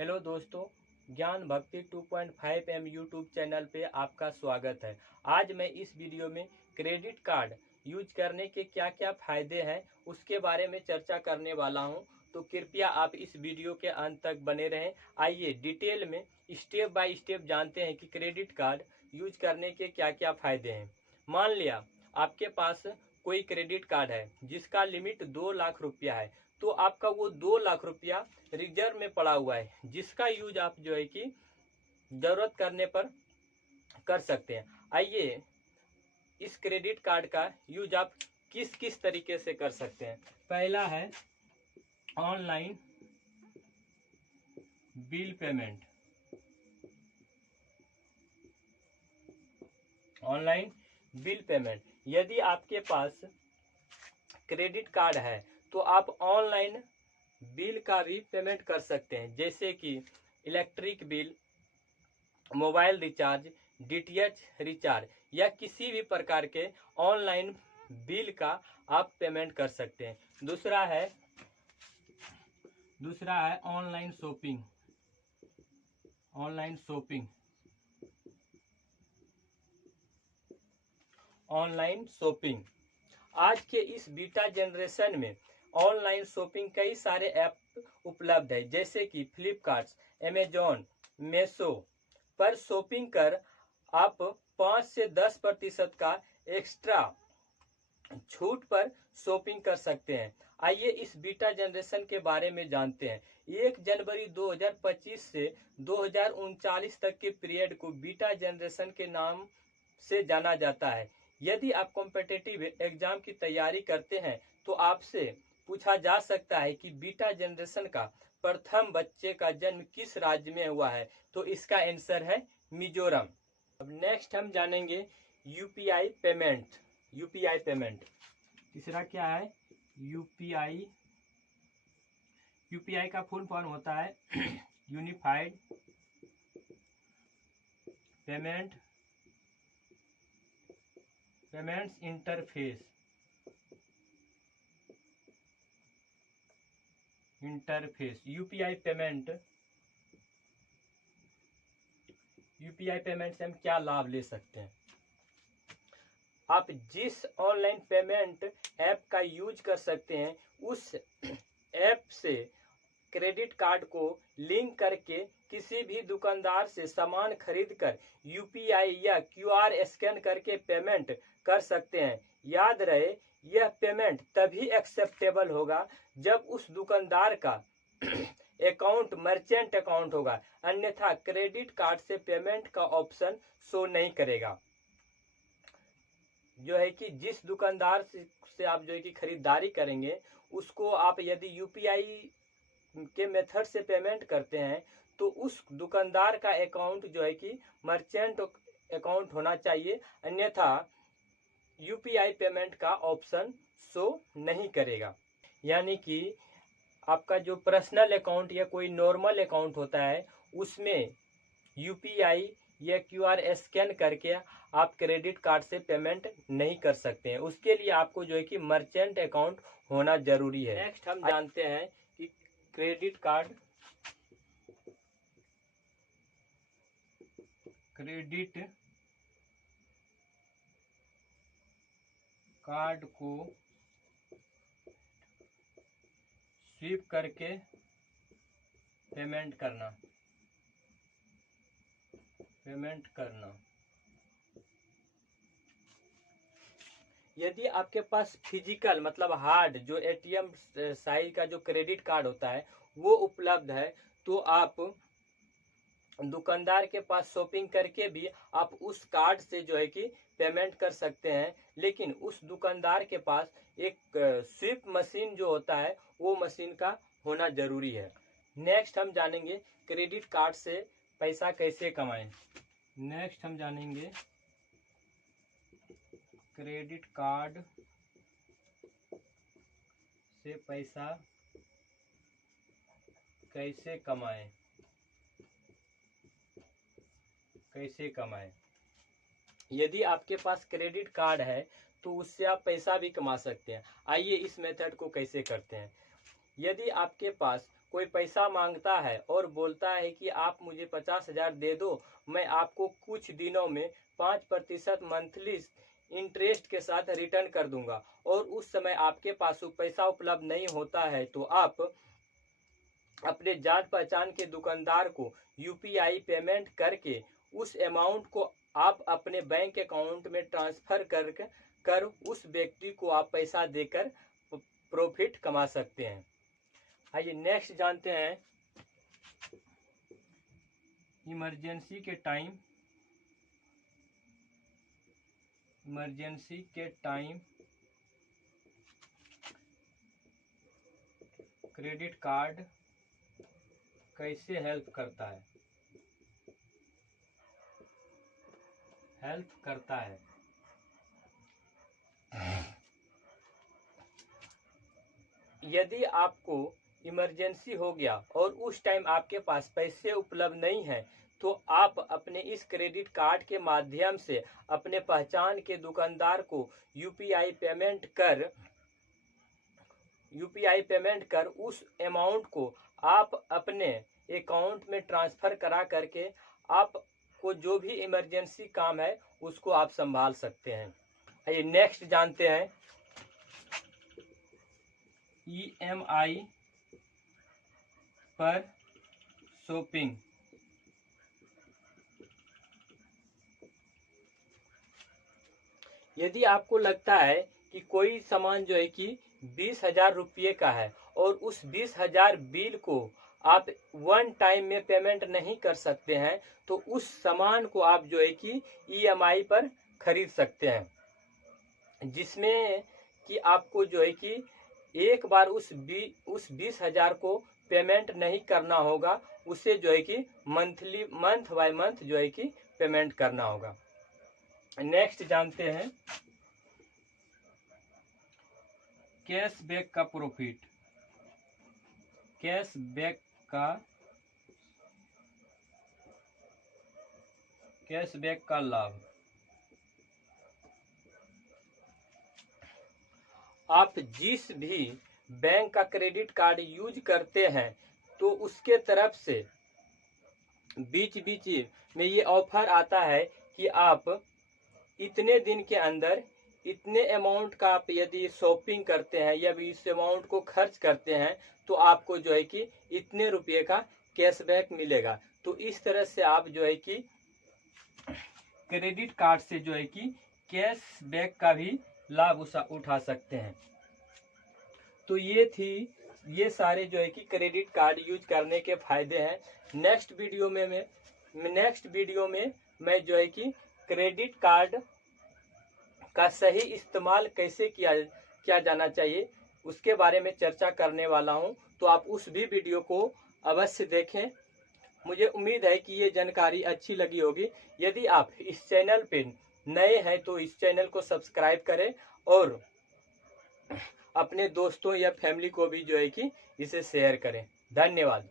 Hello दोस्तों, ज्ञान भक्ति 2.5 एम यूट्यूब चैनल पे आपका स्वागत है। आज मैं इस वीडियो में क्रेडिट कार्ड यूज करने के क्या क्या फ़ायदे हैं उसके बारे में चर्चा करने वाला हूं। तो कृपया आप इस वीडियो के अंत तक बने रहें। आइए डिटेल में स्टेप बाय स्टेप जानते हैं कि क्रेडिट कार्ड यूज करने के क्या क्या फ़ायदे हैं। मान लिया आपके पास कोई क्रेडिट कार्ड है जिसका लिमिट 2 लाख रुपया है, तो आपका वो 2 लाख रुपया रिजर्व में पड़ा हुआ है, जिसका यूज आप जो है कि जरूरत करने पर कर सकते हैं। आइए इस क्रेडिट कार्ड का यूज आप किस किस तरीके से कर सकते हैं। पहला है online bill payment. Online bill payment, यदि आपके पास क्रेडिट कार्ड है तो आप ऑनलाइन बिल का भी पेमेंट कर सकते हैं, जैसे कि electric bill, mobile recharge, DTH recharge या किसी भी प्रकार के ऑनलाइन बिल का आप पेमेंट कर सकते हैं। दूसरा है online shopping. Online shopping online shopping आज के इस बीटा जनरेशन में ऑनलाइन शॉपिंग कई सारे ऐप उपलब्ध है, जैसे कि फ्लिपकार्ट, अमेजॉन, मीशो पर शॉपिंग कर आप 5 से 10% का एक्स्ट्रा छूट पर शॉपिंग कर सकते हैं। आइए इस बीटा जनरेशन के बारे में जानते हैं। 1 जनवरी 2025 से 2039 तक के पीरियड को बीटा जनरेशन के नाम से जाना जाता है। यदि आप कॉम्पिटिटिव एग्जाम की तैयारी करते हैं तो आपसे पूछा जा सकता है कि बीटा जनरेशन का प्रथम बच्चे का जन्म किस राज्य में हुआ है, तो इसका आंसर है मिजोरम। अब नेक्स्ट हम जानेंगे यूपीआई पेमेंट। यूपीआई पेमेंट तीसरा क्या है? यूपीआई। यूपीआई का फुल फॉर्म होता है unified payments interface. UPI payment से हम क्या लाभ ले सकते हैं? आप जिस ऑनलाइन पेमेंट ऐप का यूज कर सकते हैं, उस ऐप से क्रेडिट कार्ड को लिंक करके किसी भी दुकानदार से सामान खरीदकर यूपीआई या क्यूआर स्कैन करके पेमेंट कर सकते हैं। याद रहे, यह पेमेंट तभी एक्सेप्टेबल होगा जब उस दुकानदार का अकाउंट मर्चेंट अकाउंट होगा, अन्यथा क्रेडिट कार्ड से पेमेंट का ऑप्शन शो नहीं करेगा। जो है कि जिस दुकानदार से आप जो है कि खरीदारी करेंगे, उसको आप यदि यूपीआई के मेथड से पेमेंट करते हैं तो उस दुकानदार का अकाउंट जो है कि मर्चेंट अकाउंट होना चाहिए, अन्यथा यूपीआई पेमेंट का ऑप्शन शो नहीं करेगा। यानी कि आपका जो पर्सनल अकाउंट या कोई नॉर्मल अकाउंट होता है, उसमें यूपीआई या क्यूआर स्कैन करके आप क्रेडिट कार्ड से पेमेंट नहीं कर सकते हैं। उसके लिए आपको जो है कि मर्चेंट अकाउंट होना जरूरी है। नेक्स्ट हम जानते हैं कि क्रेडिट कार्ड को स्वीप करके पेमेंट करना। यदि आपके पास फिजिकल मतलब हार्ड जो एटीएम साइज का जो क्रेडिट कार्ड होता है वो उपलब्ध है, तो आप दुकानदार के पास शॉपिंग करके भी आप उस कार्ड से जो है कि पेमेंट कर सकते हैं। लेकिन उस दुकानदार के पास एक स्विप मशीन जो होता है वो मशीन का होना जरूरी है। नेक्स्ट हम जानेंगे क्रेडिट कार्ड से पैसा कैसे कमाएं। नेक्स्ट हम जानेंगे क्रेडिट कार्ड से पैसा कैसे कमाएं। यदि आपके पास क्रेडिट कार्ड है तो उससे आप पैसा भी कमा सकते हैं। आइए इस मेथड को कैसे करते हैं। यदि आपके पास कोई पैसा मांगता है और बोलता है कि आप मुझे 50,000 दे दो, मैं आपको कुछ दिनों में 5% मंथली इंटरेस्ट के साथ रिटर्न कर दूंगा, और उस समय आपके पास पैसा उपलब्ध नहीं होता है, तो आप अपने जान पहचान के दुकानदार को यूपीआई पेमेंट करके उस अमाउंट को आप अपने बैंक अकाउंट में ट्रांसफर कर उस व्यक्ति को आप पैसा देकर प्रॉफिट कमा सकते हैं। आइए नेक्स्ट जानते हैं इमरजेंसी के टाइम क्रेडिट कार्ड कैसे हेल्प करता है। यदि आपको इमरजेंसी हो गया और उस टाइम आपके पास पैसे उपलब्ध नहीं हैं, तो आप अपने इस क्रेडिट कार्ड के माध्यम से अपने पहचान के दुकानदार को यूपीआई पेमेंट कर उस अमाउंट को आप अपने अकाउंट में ट्रांसफर करा करके आपको जो भी इमरजेंसी काम है उसको आप संभाल सकते हैं। आइए नेक्स्ट जानते हैं ईएमआई पर शॉपिंग। यदि आपको लगता है कि कोई सामान जो है कि 20,000 रुपये का है और उस 20,000 बिल को आप वन टाइम में पेमेंट नहीं कर सकते हैं, तो उस सामान को आप जो है कि ईएमआई पर खरीद सकते हैं, जिसमें कि आपको जो है कि एक बार उस 20,000 को पेमेंट नहीं करना होगा, उसे जो है कि मंथ बाय मंथ जो है कि पेमेंट करना होगा। नेक्स्ट जानते हैं कैशबैक का प्रॉफिट, कैशबैक का लाभ। आप जिस भी बैंक का क्रेडिट कार्ड यूज करते हैं, तो उसके तरफ से बीच में ये ऑफर आता है कि आप इतने दिन के अंदर इतने अमाउंट का आप यदि शॉपिंग करते हैं या इस अमाउंट को खर्च करते हैं, तो आपको जो है कि इतने रुपये का कैशबैक मिलेगा। तो इस तरह से आप जो है कि क्रेडिट कार्ड से जो है कि कैशबैक का भी लाभ उठा सकते हैं। तो ये सारे जो है कि क्रेडिट कार्ड यूज करने के फायदे हैं। नेक्स्ट वीडियो में मैं जो है कि क्रेडिट कार्ड का सही इस्तेमाल कैसे किया जाना चाहिए उसके बारे में चर्चा करने वाला हूं, तो आप उस भी वीडियो को अवश्य देखें। मुझे उम्मीद है कि ये जानकारी अच्छी लगी होगी। यदि आप इस चैनल पे नए हैं तो इस चैनल को सब्सक्राइब करें और अपने दोस्तों या फैमिली को भी जो है कि इसे शेयर करें। धन्यवाद।